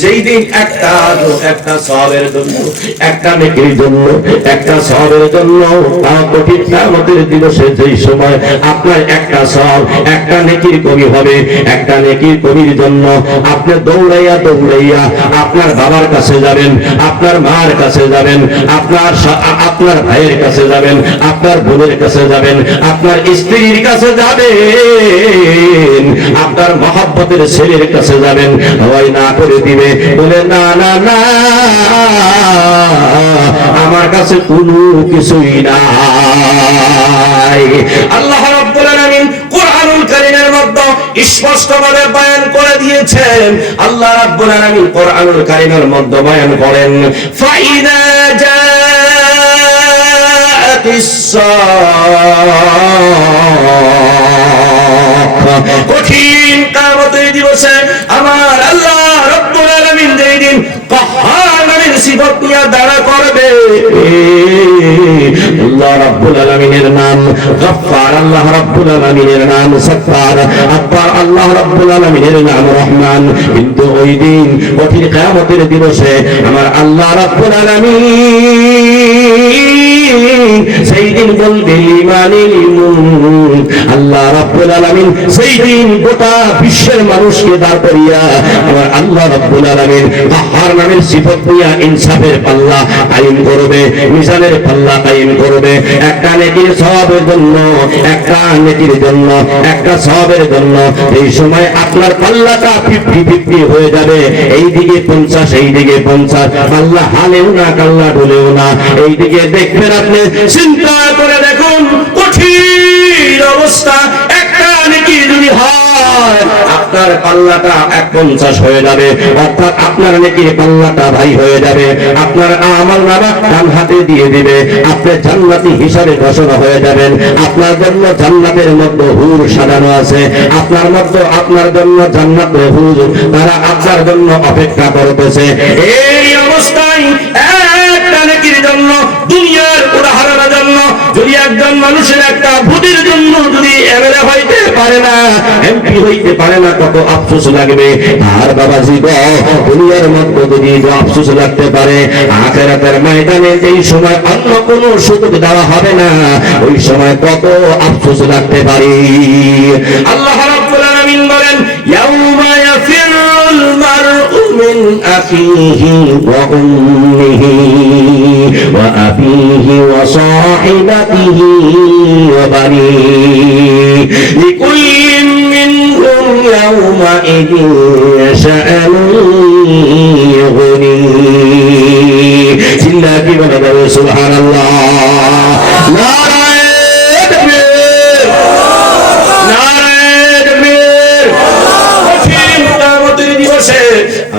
যেই দিন একটা একটা সবের জন্য, একটা জন্য, একটা সবের জন্য দিবসে যেই সময় আপনার একটা সব, একটা নেকির কমি হবে, একটা নেকির কমির জন্য আপনি দৌড়াইয়া দৌড়াইয়া আপনার বাবার কাছে যাবেন, আপনার মার কাছে যাবেন, আপনার আপনার ভাইয়ের কাছে যাবেন, আপনার বোনের কাছে যাবেন, আপনার স্ত্রীর কাছে যাবেন, আপনার মহাব্বতের ছেলের কাছে যাবেন সবাই না করে দিবে বলে, না না না, আমার কাছে কোনো কিছুই নাই। আল্লাহ বয়ান করে দিয়েছেন। কঠিন কামতের দিবসে আমার আল্লাহ রব্বুল আলামিন যেই দিন কাহার নামের সিফত নিয়ে দাঁড়া করবে আল্লাহ রাব্বুল আলামিনের নাম, গফফার আল্লাহ রাব্বুল নাম সত্তার আব্বার আল্লাহ রাব্বুল নাম রহমান। কিন্তু ওই দিন, কঠিন কিয়ামতের দিবসে আমার আল্লাহ রাব্বুল আলামিন সেই দিন আল্লাহ রাব্বুল আলামিন সেই গোটা বিশ্বের মানুষকে দাঁড় করিয়া আমার আল্লাহ নামের সিফত নিয়া ইনসাফের পাল্লা কায়েম করবে পাল্লা কায়েম করবে, একটা জন্য, একটা নেকির জন্য, একটা জন্য। এই সময় আপনার পাল্লাটা ফিফটি ফিফটি হয়ে যাবে এই দিকে পঞ্চাশ এই পঞ্চাশ, পাল্লা হালেও না, কাল্লা ডলেও না। এই দিকে দেখবেন আপনি চিন্তা করে দেখুন, কঠিন অবস্থা। একটা নেকি যদি হয়, আপনার পাল্লাটা এক পঞ্চাশ হয়ে যাবে, অর্থাৎ আপনার নেকির পাল্লাটা ভাই হয়ে যাবে। আপনার আমল নামা ডান হাতে দিয়ে দিবে। আপনি জান্নাতি হিসাবে ঘোষণা হয়ে যাবেন। আপনার জন্য জান্নাতের মধ্যে হুর সাজানো আছে। আপনার মধ্যে, আপনার জন্য জান্নাতের হুর তারা আপনার জন্য অপেক্ষা করতেছে। এই মানুষের একটা ভোটের জন্য যদি এমএলএ হইতে পারে না, এমপি হইতে পারে না, কত আফসোস লাগবে। আর বাবাজি গো, দুনিয়ার মধ্যে যদি আফসোস লাগতে পারে, আখেরাতের ময়দানে যেই সময় অন্য কোন সুযোগ দেওয়া হবে না, ওই সময় কত আফসোস লাগতে পারে। আল্লাহ রাব্বুল আলামিন বলেন, ইয়াউমা من أخيه وأمه وأبيه وصاحبته وبنيه. لكل منهم يومئذ يسأل يغنيه سبحان الله. لا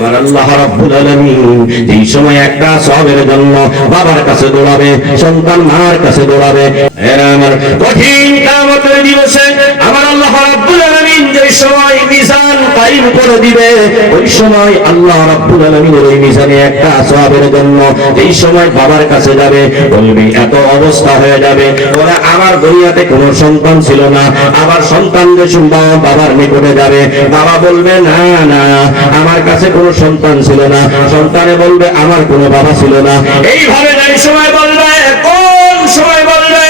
আমার আল্লাহ রাব্বুল আলামিন এই সময় একটা সবের জন্য বাবার কাছে দৌড়াবে, সন্তান মার কাছে দৌড়াবে, এরা আমার কঠিন দিবসে আমার আল্লাহ রাব্বুল আলামিন যে সময় মিজান কায়েম করে দিবে। ওই সময় আল্লাহ রাব্বুল আলামিনের ওই মিজানে একটা সবের জন্য এই সময় বাবার কাছে যাবে, বলবি, এত অবস্থা হয়ে যাবে। ওরা আমার দুনিয়াতে কোনো সন্তান ছিল না। আবার সন্তান যে শুনবা বাবার নিকটে যাবে। বাবা বলবে, না না, আমার কাছে কোনো সন্তান ছিল না। সন্তানে বলবে, আমার কোনো বাবা ছিল না। এইভাবে যেই সময় বলবে কোন সময় বলবে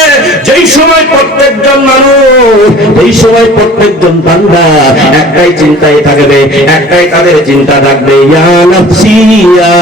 যেই সময় প্রত্যেকজন মানুষ এই সময় প্রত্যেকজন বান্দা একটাই চিন্তায় থাকবে একটাই তাদের চিন্তা থাকবে ইয়া নফসি ইয়া